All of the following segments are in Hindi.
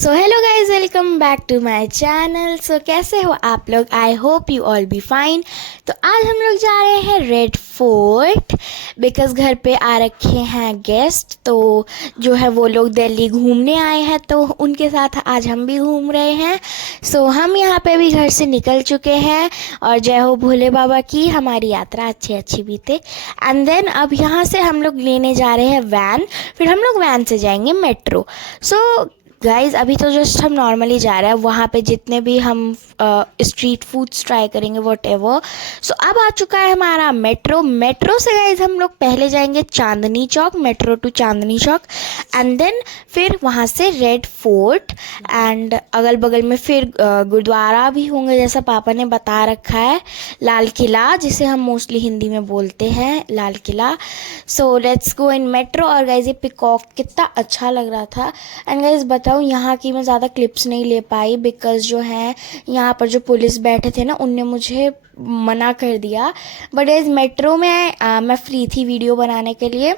So hello guys, welcome back to my channel. So कैसे हो आप लोग? I hope you all be fine. तो आज हम लोग जा रहे हैं रेड फोर्ट बिकॉज़ घर पे आ रखे हैं गेस्ट। तो जो है वो लोग दिल्ली घूमने आए हैं, तो उनके साथ आज हम भी घूम रहे हैं। सो हम यहाँ पे भी घर से निकल चुके हैं और जय हो भोले बाबा की, हमारी यात्रा अच्छी अच्छी बीते। एंड देन अब यहाँ से हम लोग लेने जा रहे हैं वैन, फिर हम लोग वैन से जाएंगे मेट्रो। सो गाइज अभी तो जस्ट हम नॉर्मली जा रहे हैं, वहाँ पे जितने भी हम स्ट्रीट फूड्स ट्राई करेंगे वट एवर। सो अब आ चुका है हमारा मेट्रो से गाइज हम लोग पहले जाएंगे Chandni Chowk, metro to Chandni Chowk, and then फिर वहाँ से रेड फोर्ट, एंड अगल बगल में फिर गुरुद्वारा भी होंगे जैसा पापा ने बता रखा है, लाल किला जिसे हम मोस्टली हिंदी में बोलते हैं Lal Qila. So let's go in metro. और गाइज ये पिकॉक कितना अच्छा लग रहा था। एंड गाइज बताऊँ यहाँ की मैं ज़्यादा क्लिप्स नहीं ले पाई बिकॉज़ जो है यहाँ पर जो पुलिस बैठे थे ना, उनने मुझे मना कर दिया। बट गाइज मेट्रो में मैं फ्री थी वीडियो बनाने के लिए,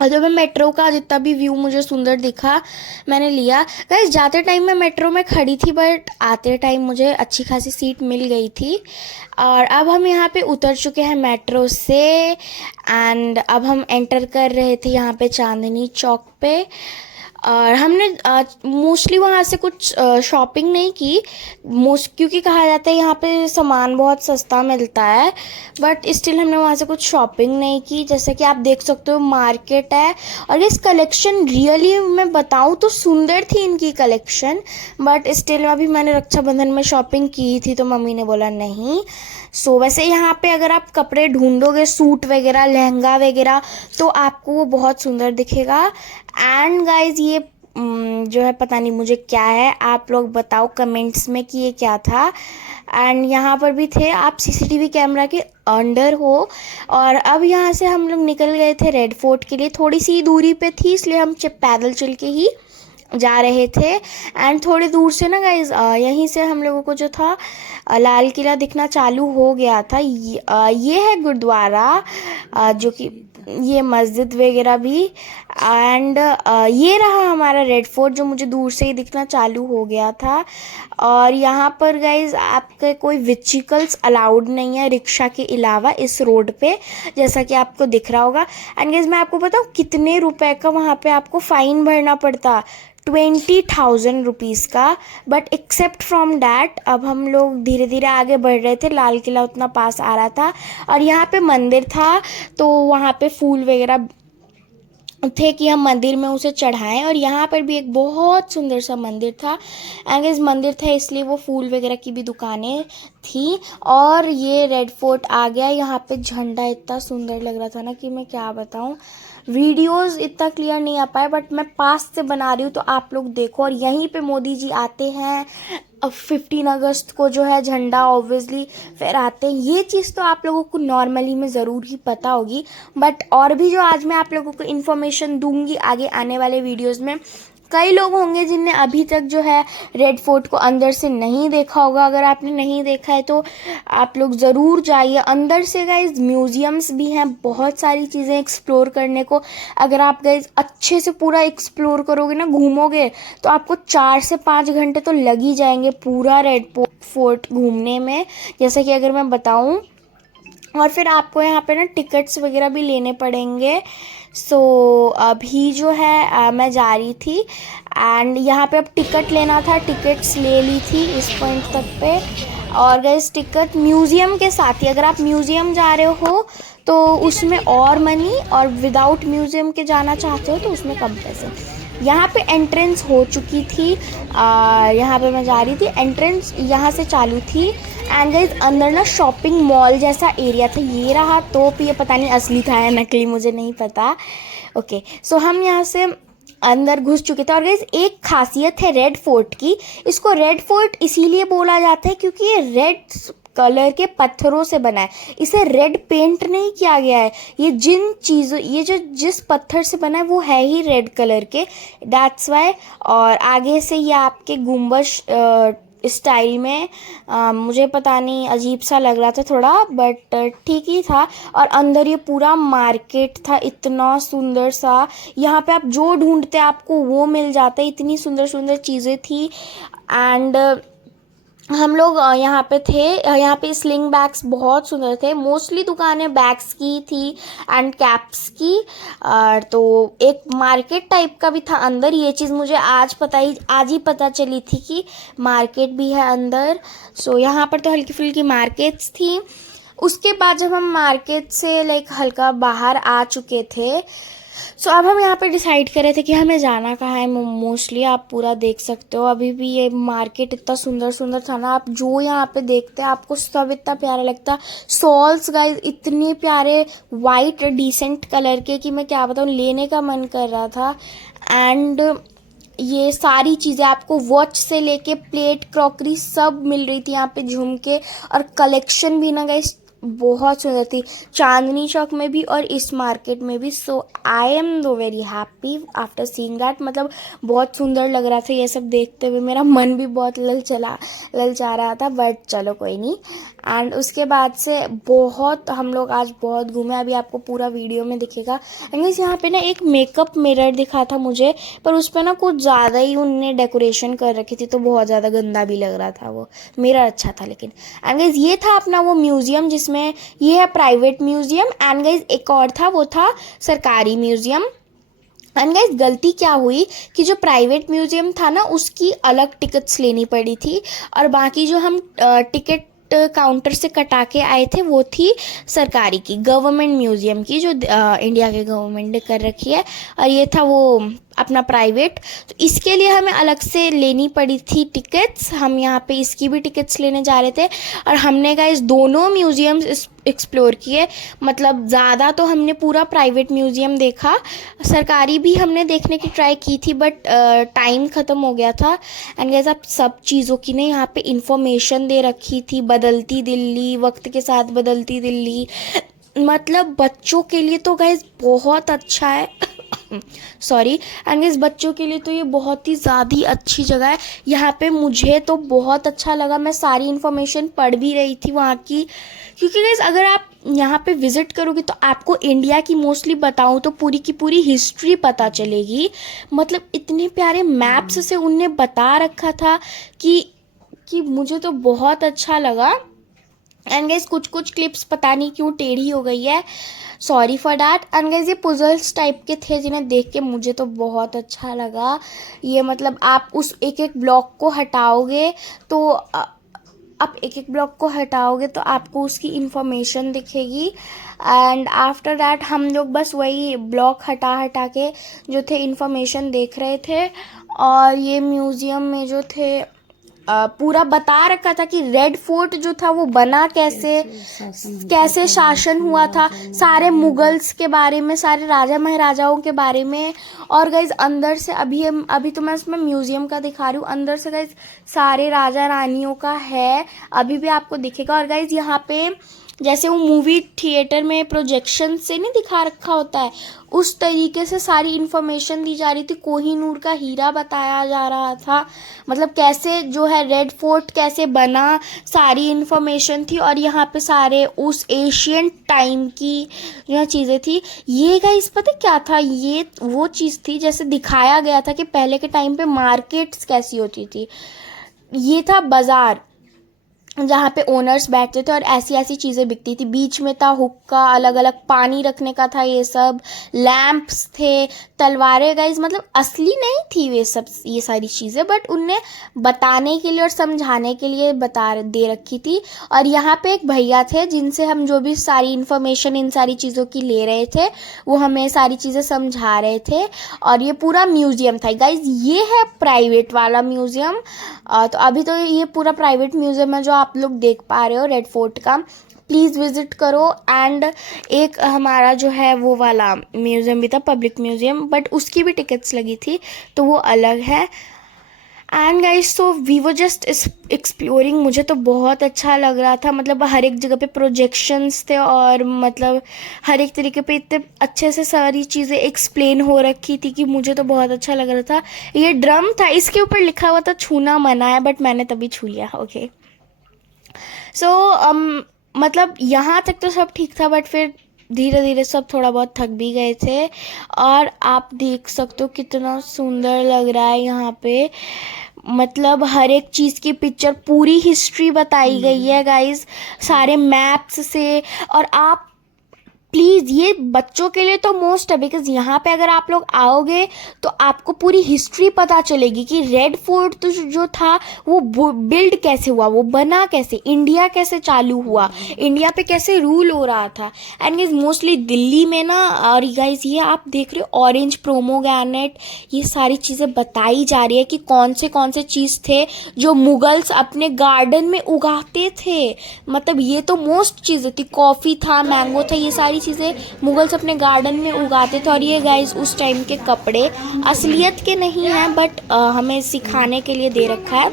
और जब मैं मेट्रो का जितना भी व्यू मुझे सुंदर दिखा मैंने लिया। गाइस जाते टाइम मैं मेट्रो में खड़ी थी, बट आते टाइम मुझे अच्छी खासी सीट मिल गई थी। और अब हम यहाँ पे उतर चुके हैं मेट्रो से, एंड अब हम एंटर कर रहे थे यहाँ पे चांदनी चौक पे। और हमने मोस्टली वहाँ से कुछ शॉपिंग नहीं की, क्योंकि कहा जाता है यहाँ पे सामान बहुत सस्ता मिलता है, बट स्टिल हमने वहाँ से कुछ शॉपिंग नहीं की। जैसे कि आप देख सकते हो मार्केट है, और इस कलेक्शन रियली मैं बताऊँ तो सुंदर थी इनकी कलेक्शन, बट स्टिल अभी मैंने रक्षाबंधन में शॉपिंग की थी तो मम्मी ने बोला नहीं। सो वैसे यहाँ पे अगर आप कपड़े ढूंढोगे, सूट वगैरह, लहंगा वगैरह, तो आपको वो बहुत सुंदर दिखेगा। एंड गाइज ये जो है पता नहीं मुझे क्या है, आप लोग बताओ कमेंट्स में कि ये क्या था। एंड यहाँ पर भी थे, आप सीसीटीवी कैमरा के अंडर हो। और अब यहाँ से हम लोग निकल गए थे रेड फोर्ट के लिए, थोड़ी सी दूरी पे थी इसलिए हम पैदल चल के ही जा रहे थे। एंड थोड़ी दूर से ना गाइज यहीं से हम लोगों को जो था लाल किला दिखना चालू हो गया था। ये है गुरुद्वारा, जो कि ये मस्जिद वगैरह भी। एंड ये रहा हमारा रेड फोर्ट जो मुझे दूर से ही दिखना चालू हो गया था। और यहाँ पर गाइज आपके कोई व्हीकल्स अलाउड नहीं है रिक्शा के अलावा इस रोड पे, जैसा कि आपको दिख रहा होगा। एंड गाइज मैं आपको बताऊँ कितने रुपए का वहाँ पे आपको फ़ाइन भरना पड़ता, 20,000 रुपीज़ का। बट एक्सेप्ट फ्रॉम डैट अब हम लोग धीरे धीरे आगे बढ़ रहे थे, लाल किला उतना पास आ रहा था, और यहाँ पे मंदिर था तो वहाँ पे फूल वगैरह थे कि हम मंदिर में उसे चढ़ाएं। और यहाँ पर भी एक बहुत सुंदर सा मंदिर था, एंड मंदिर था इसलिए वो फूल वगैरह की भी दुकानें थी। और ये रेड फोर्ट आ गया, यहाँ पे झंडा इतना सुंदर लग रहा था ना कि मैं क्या बताऊँ, वीडियोस इतना क्लियर नहीं आ पाए, बट मैं पास से बना रही हूँ तो आप लोग देखो। और यहीं पे मोदी जी आते हैं, अब 15 अगस्त को जो है झंडा ऑब्वियसली फहराते हैं। ये चीज़ तो आप लोगों को नॉर्मली में ज़रूर ही पता होगी, बट और भी जो आज मैं आप लोगों को इन्फॉर्मेशन दूंगी आगे आने वाले वीडियोस में, कई लोग होंगे जिनने अभी तक जो है रेड फोर्ट को अंदर से नहीं देखा होगा। अगर आपने नहीं देखा है तो आप लोग ज़रूर जाइए अंदर से। गाइज म्यूज़ियम्स भी हैं, बहुत सारी चीज़ें एक्सप्लोर करने को। अगर आप गाइज अच्छे से पूरा एक्सप्लोर करोगे ना, घूमोगे, तो आपको 4 से 5 घंटे तो लग ही जाएंगे पूरा रेड फोर्ट घूमने में, जैसे कि अगर मैं बताऊँ। और फिर आपको यहाँ पे ना टिकट्स वगैरह भी लेने पड़ेंगे। सो अभी जो है मैं जा रही थी, एंड यहाँ पे अब टिकट लेना था, टिकट्स ले ली थी इस पॉइंट तक पे। और गैस टिकट म्यूज़ियम के साथ ही, अगर आप म्यूज़ियम जा रहे हो तो उसमें और मनी, और विदाउट म्यूज़ियम के जाना चाहते हो तो उसमें कम पैसे। यहाँ पे एंट्रेंस हो चुकी थी, यहाँ पे मैं जा रही थी, एंट्रेंस यहाँ से चालू थी। एंड गाइस अंदर ना शॉपिंग मॉल जैसा एरिया था, ये रहा तोप, ये पता नहीं असली था या नकली मुझे नहीं पता। ओके सो हम यहाँ से अंदर घुस चुके थे। और गाइस एक खासियत है रेड फोर्ट की, इसको रेड फोर्ट इसीलिए बोला जाता है क्योंकि ये रेड कलर के पत्थरों से बना है, इसे रेड पेंट नहीं किया गया है। ये जो जिस पत्थर से बना है वो है ही रेड कलर के, दैट्स वाई। और आगे से ये आपके गुम्बज स्टाइल में। मुझे पता नहीं, अजीब सा लग रहा था थोड़ा, बट ठीक ही था। और अंदर ये पूरा मार्केट था, इतना सुंदर सा। यहाँ पे आप जो ढूंढते आपको वो मिल जाता है, इतनी सुंदर सुंदर चीज़ें थी। एंड हम लोग यहाँ पे थे। यहाँ पे स्लिंग बैग्स बहुत सुंदर थे। मोस्टली दुकानें बैग्स की थी एंड कैप्स की। और तो एक मार्केट टाइप का भी था अंदर। ये चीज़ मुझे आज ही पता चली थी कि मार्केट भी है अंदर। सो यहाँ पर तो हल्की फुल्की मार्केट्स थी। उसके बाद जब हम मार्केट से लाइक हल्का बाहर आ चुके थे, सो अब हम यहाँ पे डिसाइड कर रहे थे कि हमें जाना कहाँ है। मोस्टली आप पूरा देख सकते हो, अभी भी ये मार्केट इतना सुंदर सुंदर था ना। आप जो यहाँ पे देखते हैं आपको सब इतना प्यारा लगता। सॉल्स गाइस इतने प्यारे वाइट डिसेंट कलर के कि मैं क्या बताऊँ, लेने का मन कर रहा था। एंड ये सारी चीज़ें आपको वॉच से लेके प्लेट क्रॉकरी सब मिल रही थी यहाँ पे, झुमके और कलेक्शन भी ना गाइस बहुत सुंदर थी, चांदनी चौक में भी और इस मार्केट में भी। सो आई एम दो very happy after seeing that. मतलब बहुत सुंदर लग रहा था ये सब देखते हुए, मेरा मन भी बहुत ललचा रहा था, बट चलो कोई नहीं। एंड उसके बाद से बहुत हम लोग आज बहुत घूमे, अभी आपको पूरा वीडियो में दिखेगा। एंड यहाँ पे ना एक मेकअप मिरर दिखा था मुझे, पर उस पर ना कुछ ज़्यादा ही उनने डेकोरेशन कर रखी थी, तो बहुत ज़्यादा गंदा भी लग रहा था वो। मिरर अच्छा था लेकिन। एंड गाइज ये था अपना वो म्यूज़ियम, जिसमें ये है प्राइवेट म्यूज़ियम। एंड गाइज एक और था, वो था सरकारी म्यूज़ियम। एंड गाइज गलती क्या हुई कि जो प्राइवेट म्यूज़ियम था ना उसकी अलग टिकट्स लेनी पड़ी थी, और बाकी जो हम टिकट काउंटर से कटा के आए थे वो थी सरकारी की, गवर्नमेंट म्यूज़ियम की, जो इंडिया के गवर्नमेंट ने कर रखी है। और ये था वो अपना प्राइवेट, तो इसके लिए हमें अलग से लेनी पड़ी थी टिकट्स। हम यहाँ पे इसकी भी टिकट्स लेने जा रहे थे, और हमने गाइस दोनों म्यूज़ियम्स एक्सप्लोर किए। मतलब ज़्यादा तो हमने पूरा प्राइवेट म्यूज़ियम देखा, सरकारी भी हमने देखने की ट्राई की थी, बट टाइम ख़त्म हो गया था। एंड गाइस आप सब चीज़ों की ने यहाँ पे इंफॉर्मेशन दे रखी थी, बदलती दिल्ली, वक्त के साथ बदलती दिल्ली। मतलब बच्चों के लिए तो गाइस बहुत अच्छा है सॉरी। एंड इस बच्चों के लिए तो ये बहुत ही ज़्यादा अच्छी जगह है। यहाँ पे मुझे तो बहुत अच्छा लगा, मैं सारी इन्फॉर्मेशन पढ़ भी रही थी वहाँ की, क्योंकि गाइस अगर आप यहाँ पे विज़िट करोगे तो आपको इंडिया की मोस्टली बताऊँ तो पूरी की पूरी हिस्ट्री पता चलेगी। मतलब इतने प्यारे मैप्स से उनने बता रखा था कि मुझे तो बहुत अच्छा लगा। एंड गाइस कुछ कुछ क्लिप्स पता नहीं क्यों टेढ़ी हो गई है, sorry for that. And guys ये पुजल्स टाइप के थे जिन्हें देख के मुझे तो बहुत अच्छा लगा। ये मतलब आप उस एक एक ब्लॉक को हटाओगे तो आप एक एक ब्लॉक को हटाओगे तो आपको उसकी इन्फॉर्मेशन दिखेगी। एंड आफ्टर दैट हम लोग बस वही ब्लॉक हटा के जो थे इन्फॉर्मेशन देख रहे थे। और ये म्यूज़ियम में जो थे पूरा बता रखा था कि रेड फोर्ट जो था वो बना कैसे शासन हुआ था, सारे मुगल्स के बारे में, सारे राजा महाराजाओं के बारे में। और गाइज अंदर से अभी तो मैं उसमें म्यूजियम का दिखा रही हूँ, अंदर से गाइज सारे राजा रानियों का है, अभी भी आपको दिखेगा। और गाइज यहाँ पे जैसे वो मूवी थिएटर में प्रोजेक्शन से नहीं दिखा रखा होता है, उस तरीके से सारी इन्फॉर्मेशन दी जा रही थी। कोहिनूर का हीरा बताया जा रहा था, मतलब कैसे जो है रेड फोर्ट कैसे बना, सारी इन्फॉर्मेशन थी। और यहाँ पे सारे उस एशियन टाइम की जो चीज़ें थी। ये गाइस पता क्या था, ये वो चीज़ थी जैसे दिखाया गया था कि पहले के टाइम पे मार्केट्स कैसी होती थी। ये था बाज़ार जहाँ पे ओनर्स बैठते थे और ऐसी ऐसी चीज़ें बिकती थी। बीच में था हुक्का, अलग अलग पानी रखने का था, ये सब लैंप्स थे, तलवारें। गाइस मतलब असली नहीं थी ये सारी चीज़ें, बट उनने बताने के लिए और समझाने के लिए दे रखी थी। और यहाँ पे एक भैया थे जिनसे हम जो भी सारी इन्फॉर्मेशन इन सारी चीज़ों की ले रहे थे, वो हमें सारी चीज़ें समझा रहे थे। और ये पूरा म्यूज़ियम था गाइस, ये है प्राइवेट वाला म्यूज़ियम। तो अभी तो ये पूरा प्राइवेट म्यूज़ियम है जो आप लोग देख पा रहे हो रेड फोर्ट का, प्लीज़ विज़िट करो। एंड एक हमारा जो है वो वाला म्यूज़ियम भी था, पब्लिक म्यूज़ियम, बट उसकी भी टिकट्स लगी थी तो वो अलग है। एंड गाइस सो वी वो जस्ट एक्सप्लोरिंग। मुझे तो बहुत अच्छा लग रहा था, मतलब हर एक जगह पे प्रोजेक्शंस थे और मतलब हर एक तरीके पे इतने अच्छे से सारी चीज़ें एक्सप्लेन हो रखी थी कि मुझे तो बहुत अच्छा लग रहा था। ये ड्रम था, इसके ऊपर लिखा हुआ था छूना मना है, बट मैंने तभी छू लिया। ओके सो मतलब यहाँ तक तो सब ठीक था, बट फिर धीरे धीरे सब थोड़ा बहुत थक भी गए थे। और आप देख सकते हो कितना सुंदर लग रहा है यहाँ पे, मतलब हर एक चीज़ की पिक्चर, पूरी हिस्ट्री बताई गई है गाइस, सारे मैप्स से। और आप प्लीज़, ये बच्चों के लिए तो मोस्ट है, बिकॉज यहाँ पे अगर आप लोग आओगे तो आपको पूरी हिस्ट्री पता चलेगी कि रेड फोर्ट तो जो था वो बिल्ड कैसे हुआ, वो बना कैसे, इंडिया कैसे चालू हुआ, इंडिया पे कैसे रूल हो रहा था। एंड गाइस मोस्टली दिल्ली में ना, और गाइस ये आप देख रहे हो ऑरेंज प्रोमोग्रेनेट, ये सारी चीज़ें बताई जा रही है कि कौन से चीज़ थे जो मुगल्स अपने गार्डन में उगाते थे। मतलब ये तो मोस्ट चीज़ें थी, कॉफ़ी था, मैंगो था, ये सारी चीज़ें मुगल्स अपने गार्डन में उगाते थे। और ये गाइस उस टाइम के कपड़े असलियत के नहीं हैं, बट हमें सिखाने के लिए दे रखा है।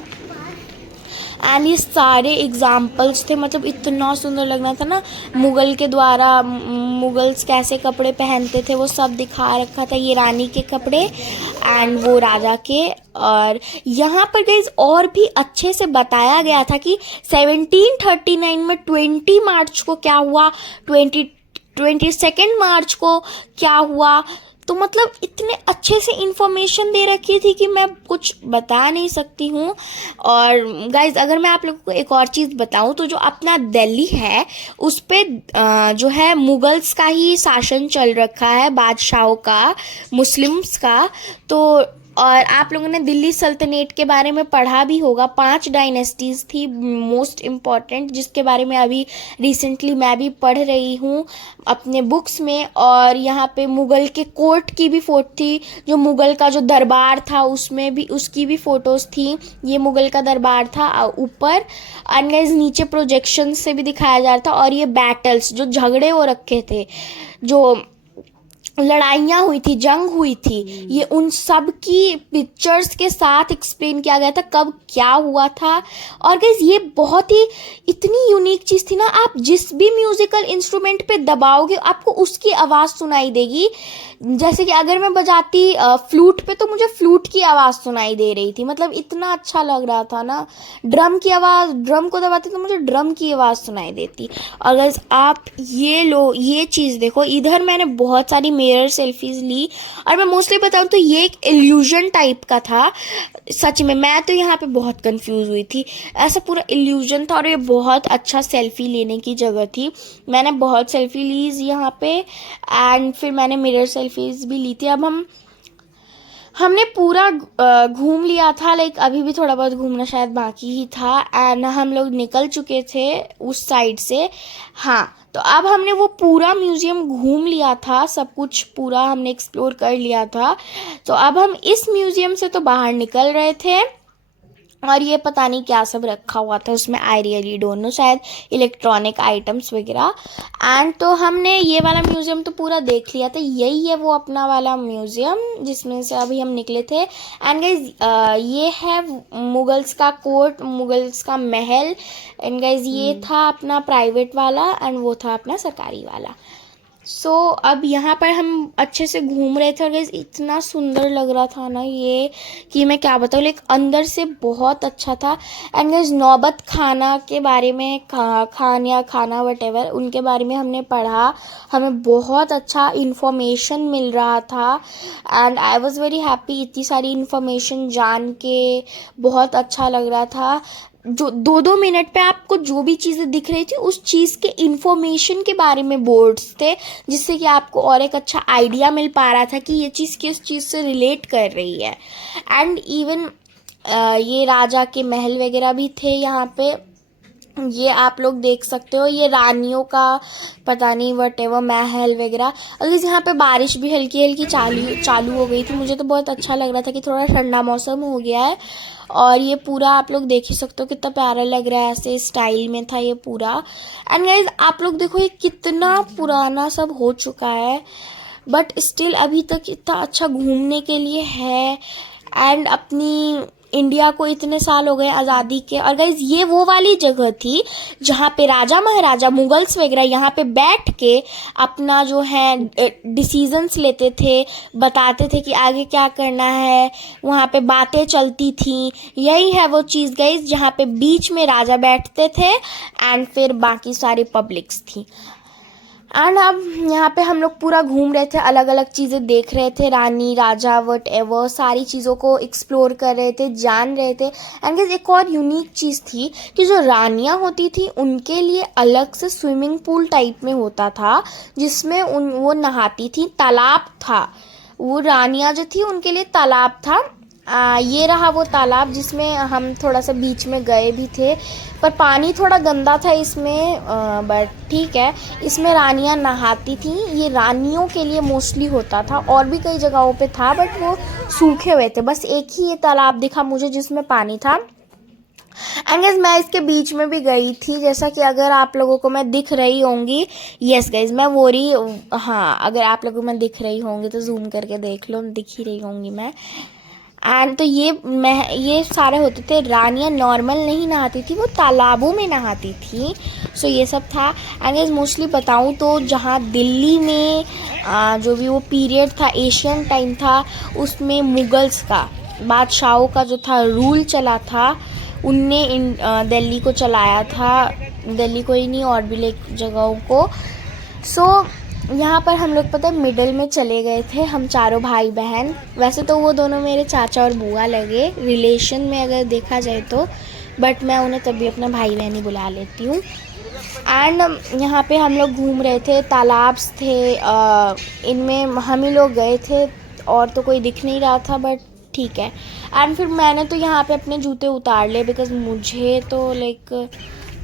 एंड ये सारे एग्जाम्पल्स थे, मतलब इतना सुंदर लग रहा था ना, मुगल के द्वारा मुगल्स कैसे कपड़े पहनते थे वो सब दिखा रखा था। ये रानी के कपड़े एंड वो राजा के। और यहाँ पर गाइस और भी अच्छे से बताया गया था कि 1739 में 20 मार्च को क्या हुआ, 22 मार्च को क्या हुआ। तो मतलब इतने अच्छे से इन्फॉर्मेशन दे रखी थी कि मैं कुछ बता नहीं सकती हूँ। और गाइज अगर मैं आप लोगों को एक और चीज़ बताऊँ तो जो अपना दिल्ली है उस पर जो है मुगल्स का ही शासन चल रखा है, बादशाहों का, मुस्लिम्स का। तो और आप लोगों ने दिल्ली सल्तनत के बारे में पढ़ा भी होगा, 5 डायनेस्टीज़ थी मोस्ट इम्पॉर्टेंट, जिसके बारे में अभी रिसेंटली मैं भी पढ़ रही हूँ अपने बुक्स में। और यहाँ पे मुग़ल के कोर्ट की भी फोटो थी, जो मुग़ल का जो दरबार था उसमें भी उसकी भी फ़ोटोज़ थी। ये मुग़ल का दरबार था ऊपर, अनगाइज नीचे प्रोजेक्शन से भी दिखाया जा रहा था। और ये बैटल्स, जो झगड़े हो रखे थे, जो लड़ाइयाँ हुई थी, जंग हुई थी, ये उन सब की पिक्चर्स के साथ एक्सप्लेन किया गया था कब क्या हुआ था। और गाइस ये बहुत ही इतनी यूनिक चीज़ थी ना, आप जिस भी म्यूज़िकल इंस्ट्रूमेंट पे दबाओगे आपको उसकी आवाज़ सुनाई देगी। जैसे कि अगर मैं बजाती फ्लूट पे तो मुझे फ्लूट की आवाज़ सुनाई दे रही थी, मतलब इतना अच्छा लग रहा था ना। ड्रम की आवाज़, ड्रम को दबाती तो मुझे ड्रम की आवाज़ सुनाई देती। और गाइस आप ये लो, ये चीज़ देखो, इधर मैंने बहुत सारी मिरर सेल्फीज ली। और मैं मोस्टली बताऊँ तो ये एक इल्यूजन टाइप का था। सच में मैं तो यहाँ पे बहुत कंफ्यूज हुई थी, ऐसा पूरा इल्यूजन था। और ये बहुत अच्छा सेल्फी लेने की जगह थी, मैंने बहुत सेल्फी लीज यहाँ पे। एंड फिर मैंने मिरर सेल्फीज भी ली थी। अब हमने पूरा घूम लिया था, लाइक अभी भी थोड़ा बहुत घूमना शायद बाकी ही था। एंड हम लोग निकल चुके थे उस साइड से। हाँ, तो अब हमने वो पूरा म्यूज़ियम घूम लिया था, सब कुछ पूरा हमने एक्सप्लोर कर लिया था। तो अब हम इस म्यूज़ियम से तो बाहर निकल रहे थे। और ये पता नहीं क्या सब रखा हुआ था उसमें, आई रियली डोंट नो, शायद इलेक्ट्रॉनिक आइटम्स वगैरह। एंड तो हमने ये वाला म्यूज़ियम तो पूरा देख लिया था, यही है वो अपना वाला म्यूज़ियम जिसमें से अभी हम निकले थे। एंड गाइज ये है मुगल्स का कोर्ट, मुगल्स का महल। एंड गाइज ये था अपना प्राइवेट वाला एंड वो था अपना सरकारी वाला। सो अब यहाँ पर हम अच्छे से घूम रहे थे और गाइस इतना सुंदर लग रहा था ना ये कि मैं क्या बताऊँ, लेकिन अंदर से बहुत अच्छा था। एंड गाइस नौबत खाना के बारे में, खान या खाना वटेवर, उनके बारे में हमने पढ़ा, हमें बहुत अच्छा इन्फॉर्मेशन मिल रहा था। And I was very happy, इतनी सारी इन्फॉर्मेशन जान के बहुत अच्छा लग रहा था। जो 2-2 मिनट पे आपको जो भी चीज़ें दिख रही थी उस चीज़ के इन्फॉर्मेशन के बारे में बोर्ड्स थे, जिससे कि आपको और एक अच्छा आइडिया मिल पा रहा था कि ये चीज़ किस चीज़ से रिलेट कर रही है। एंड इवन ये राजा के महल वगैरह भी थे यहाँ पे, ये आप लोग देख सकते हो, ये रानियों का पता नहीं वटेवर महल वगैरह। अगर यहाँ पे बारिश भी हल्की हल्की चालू हो गई थी, मुझे तो बहुत अच्छा लग रहा था कि थोड़ा ठंडा मौसम हो गया है। और ये पूरा आप लोग देख ही सकते हो कितना प्यारा लग रहा है, ऐसे स्टाइल में था ये पूरा। एंड गाइज आप लोग देखो ये कितना पुराना सब हो चुका है, बट स्टिल अभी तक इतना अच्छा घूमने के लिए है। एंड अपनी इंडिया को इतने साल हो गए आज़ादी के। और गाइज ये वो वाली जगह थी जहाँ पे राजा महाराजा मुगल्स वगैरह यहाँ पे बैठ के अपना जो है डिसीजंस लेते थे, बताते थे कि आगे क्या करना है, वहाँ पे बातें चलती थी। यही है वो चीज़ गाइज जहाँ पे बीच में राजा बैठते थे एंड फिर बाकी सारी पब्लिक्स थी। एंड अब यहाँ पे हम लोग पूरा घूम रहे थे, अलग अलग चीज़ें देख रहे थे, रानी राजा वट एवर सारी चीज़ों को एक्सप्लोर कर रहे थे, जान रहे थे। एंड एक और यूनिक चीज़ थी कि जो रानियाँ होती थी उनके लिए अलग से स्विमिंग पूल टाइप में होता था जिसमें वो नहाती थी, तालाब था। वो रानियाँ जो थी उनके लिए तालाब था। ये रहा वो तालाब जिसमें हम थोड़ा सा बीच में गए भी थे, पर पानी थोड़ा गंदा था इसमें, बट ठीक है। इसमें रानियां नहाती थी, ये रानियों के लिए मोस्टली होता था, और भी कई जगहों पे था बट वो सूखे हुए थे। बस एक ही ये तालाब दिखा मुझे जिसमें पानी था। एंड गाइज मैं इसके बीच में भी गई थी, जैसा कि अगर आप लोगों को मैं दिख रही होंगी, यस गाइज मैं वो रही, हाँ अगर आप लोगों को मैं दिख रही होंगी तो जूम करके देख लो, दिख ही रही होंगी मैं। एंड तो ये सारे होते थे, रानियाँ नॉर्मल नहीं नहाती थी, वो तालाबों में नहाती थी। सो ये सब था। एंड मोस्टली बताऊँ तो जहाँ दिल्ली में जो भी वो पीरियड था, एशियन टाइम था, उसमें मुगल्स का, बादशाहों का जो था रूल चला था, उनने दिल्ली को चलाया था, दिल्ली को ही नहीं और भी जगहों को। सो यहाँ पर हम लोग पता है मिडल में चले गए थे, हम चारों भाई बहन। वैसे तो वो दोनों मेरे चाचा और बुआ लगे रिलेशन में अगर देखा जाए तो, बट मैं उन्हें तभी अपना भाई बहन ही बुला लेती हूँ। एंड यहाँ पे हम लोग घूम रहे थे, तालाब्स थे, इनमें हम ही लोग गए थे, और तो कोई दिख नहीं रहा था, बट ठीक है। एंड फिर मैंने तो यहाँ पे अपने जूते उतार लिए बिकॉज मुझे तो लाइक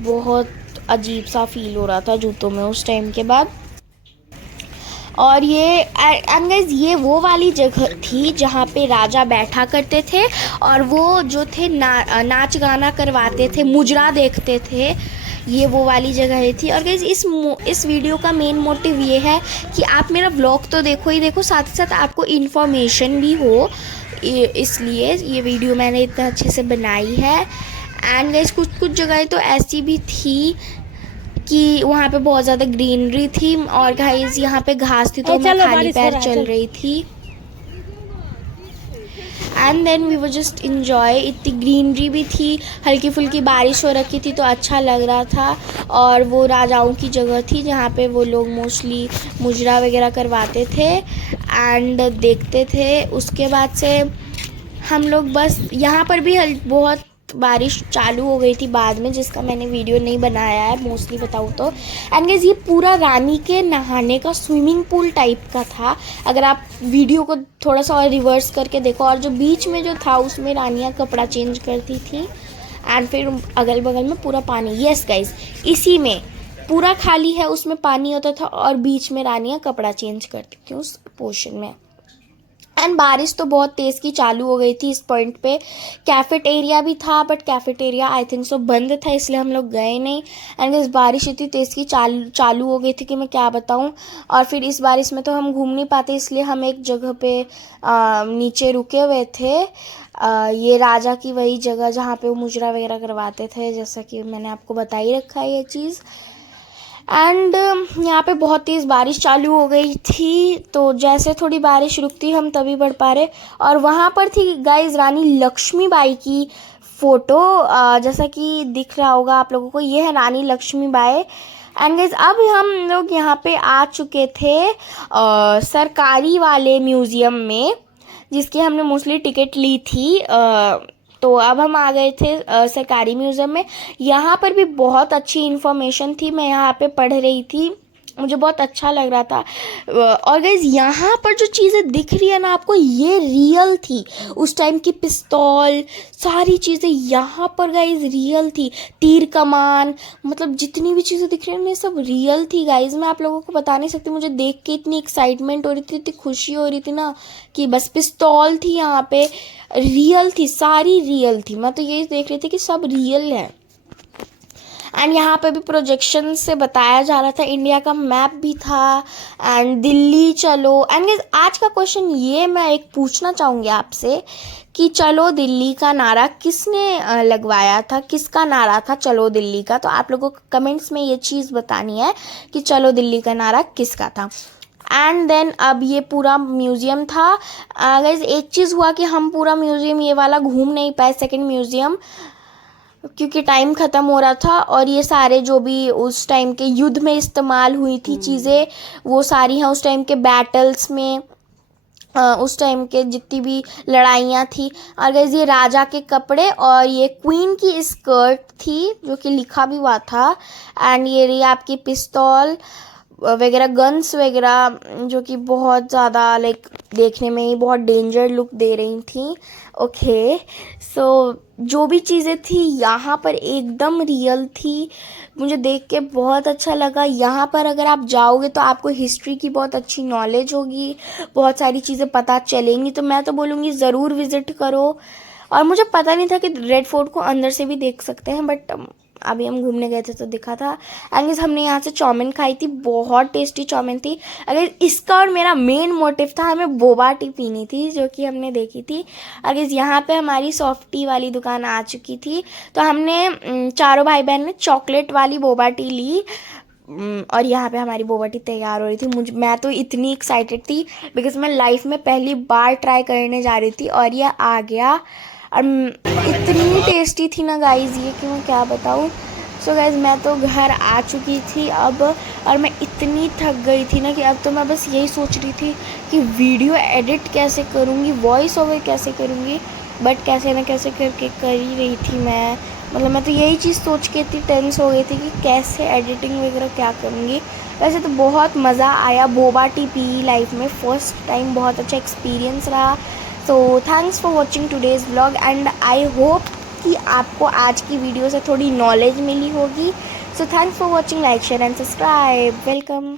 बहुत अजीब सा फील हो रहा था जूतों में उस टाइम के बाद। और ये एंड गाइस ये वो वाली जगह थी जहाँ पे राजा बैठा करते थे और वो जो थे नाच गाना करवाते थे, मुजरा देखते थे, ये वो वाली जगह थी। और गाइस इस वीडियो का मेन मोटिव ये है कि आप मेरा व्लॉग तो देखो ही देखो, साथ ही साथ आपको इन्फॉर्मेशन भी हो, इसलिए ये वीडियो मैंने इतना अच्छे से बनाई है। एंड गाइस कुछ जगहें तो ऐसी भी थी कि वहाँ पे बहुत ज़्यादा ग्रीनरी थी, और गाइस यहाँ पे घास थी तो मैं खाली पैर चल रही थी। And then we were just enjoy, इतनी ग्रीनरी भी थी, हल्की फुल्की बारिश हो रखी थी तो अच्छा लग रहा था। और वो राजाओं की जगह थी जहाँ पे वो लोग मोस्टली मुजरा वगैरह करवाते थे एंड देखते थे। उसके बाद से हम लोग बस यहाँ पर भी बहुत बारिश चालू हो गई थी बाद में, जिसका मैंने वीडियो नहीं बनाया है मोस्टली बताऊँ तो। एंड गाइस ये पूरा रानी के नहाने का स्विमिंग पूल टाइप का था, अगर आप वीडियो को थोड़ा सा और रिवर्स करके देखो। और जो बीच में जो था उसमें रानियाँ कपड़ा चेंज करती थी एंड फिर अगल बगल में पूरा पानी। यस गाइस इसी में पूरा खाली है, उसमें पानी होता था और बीच में रानियाँ कपड़ा चेंज करती थी उस पोर्शन में। एंड बारिश तो बहुत तेज़ की चालू हो गई थी इस पॉइंट पे। कैफेटेरिया भी था but cafeteria I think so बंद था, इसलिए हम लोग गए नहीं। एंड इस बारिश इतनी तेज़ की चालू हो गई थी कि मैं क्या बताऊं। और फिर इस बारिश में तो हम घूम नहीं पाते, इसलिए हम एक जगह पे नीचे रुके हुए थे। ये राजा की वही जगह जहाँ पे वो मुजरा वगैरह करवाते थे, जैसा कि मैंने आपको बता ही रखा है ये चीज़। एंड यहाँ पे बहुत तेज़ बारिश चालू हो गई थी, तो जैसे थोड़ी बारिश रुकती हम तभी बढ़ पा रहे। और वहाँ पर थी गाइज रानी लक्ष्मीबाई की फ़ोटो, जैसा कि दिख रहा होगा आप लोगों को, ये है रानी लक्ष्मीबाई। एंड गाइज अब हम लोग यहाँ पे आ चुके थे सरकारी वाले म्यूज़ियम में, जिसकी हमने मोस्टली टिकट ली थी। तो अब हम आ गए थे सरकारी म्यूज़ियम में। यहाँ पर भी बहुत अच्छी इन्फॉर्मेशन थी, मैं यहाँ पे पढ़ रही थी, मुझे बहुत अच्छा लग रहा था। और गाइज यहाँ पर जो चीज़ें दिख रही है ना आपको, ये रियल थी। उस टाइम की पिस्तौल सारी चीज़ें यहाँ पर गाइज रियल थी, तीर कमान, मतलब जितनी भी चीज़ें दिख रही है ना सब रियल थी गाइज। मैं आप लोगों को बता नहीं सकती, मुझे देख के इतनी एक्साइटमेंट हो रही थी, इतनी खुशी हो रही थी ना कि बस। पिस्तौल थी यहाँ पे, रियल थी, सारी रियल थी। मैं तो यही देख रही थी कि सब रियल है। एंड यहाँ पे भी प्रोजेक्शन से बताया जा रहा था, इंडिया का मैप भी था एंड दिल्ली चलो। एंड आज का क्वेश्चन ये मैं एक पूछना चाहूँगी आपसे कि चलो दिल्ली का नारा किसने लगवाया था, किसका नारा था चलो दिल्ली का। तो आप लोगों को कमेंट्स में ये चीज़ बतानी है कि चलो दिल्ली का नारा किसका था। एंड देन अब ये पूरा म्यूज़ियम था। गाइस एक चीज़ हुआ कि हम पूरा म्यूज़ियम ये वाला घूम नहीं पाए, सेकंड म्यूज़ियम, क्योंकि टाइम ख़त्म हो रहा था। और ये सारे जो भी उस टाइम के युद्ध में इस्तेमाल हुई थी चीज़ें, वो सारी हैं उस टाइम के बैटल्स में, उस टाइम के जितनी भी लड़ाइयाँ थी। और गाइस ये राजा के कपड़े और ये क्वीन की स्कर्ट थी जो कि लिखा भी हुआ था। एंड ये रही आपकी पिस्तौल वगैरह, गन्स वगैरह, जो कि बहुत ज़्यादा लाइक देखने में ही बहुत डेंजर लुक दे रही थी। ओके सो जो भी चीज़ें थी यहाँ पर एकदम रियल थी, मुझे देख के बहुत अच्छा लगा। यहाँ पर अगर आप जाओगे तो आपको हिस्ट्री की बहुत अच्छी नॉलेज होगी, बहुत सारी चीज़ें पता चलेंगी। तो मैं तो बोलूँगी ज़रूर विज़िट करो। और मुझे पता नहीं था कि रेड फोर्ट को अंदर से भी देख सकते हैं, बट अभी हम घूमने गए थे तो दिखा था। एंड हमने यहाँ से चाउमीन खाई थी, बहुत टेस्टी चाउमीन थी। अगर इसका और मेरा मेन मोटिव था, हमें बोबा टी पीनी थी जो कि हमने देखी थी। अगर यहाँ पे हमारी सॉफ्ट टी वाली दुकान आ चुकी थी, तो हमने चारों भाई बहन ने चॉकलेट वाली बोबा टी ली। और यहाँ पे हमारी बोबा टी तैयार हो रही थी। मैं तो इतनी एक्साइटेड थी बिकॉज मैं लाइफ में पहली बार ट्राई करने जा रही थी और यह आ गया। और इतनी टेस्टी थी ना गाइज़ ये कि मैं क्या बताऊँ। सो गाइज़ मैं तो घर आ चुकी थी अब, और मैं इतनी थक गई थी ना कि अब तो मैं बस यही सोच रही थी कि वीडियो एडिट कैसे करूँगी, वॉइस ओवर कैसे करूँगी। बट कैसे ना कैसे करके कर ही रही थी मैं। मतलब मैं तो यही चीज़ सोच के इतनी टेंस हो गई थी कि कैसे एडिटिंग वगैरह क्या करूँगी। वैसे तो बहुत मज़ा आया, बोबा टी पी लाइफ में फर्स्ट टाइम, बहुत अच्छा एक्सपीरियंस रहा। So thanks for watching today's vlog and I hope कि आपको आज की वीडियो से थोड़ी नॉलेज मिली होगी। So thanks for watching, like share and subscribe, welcome.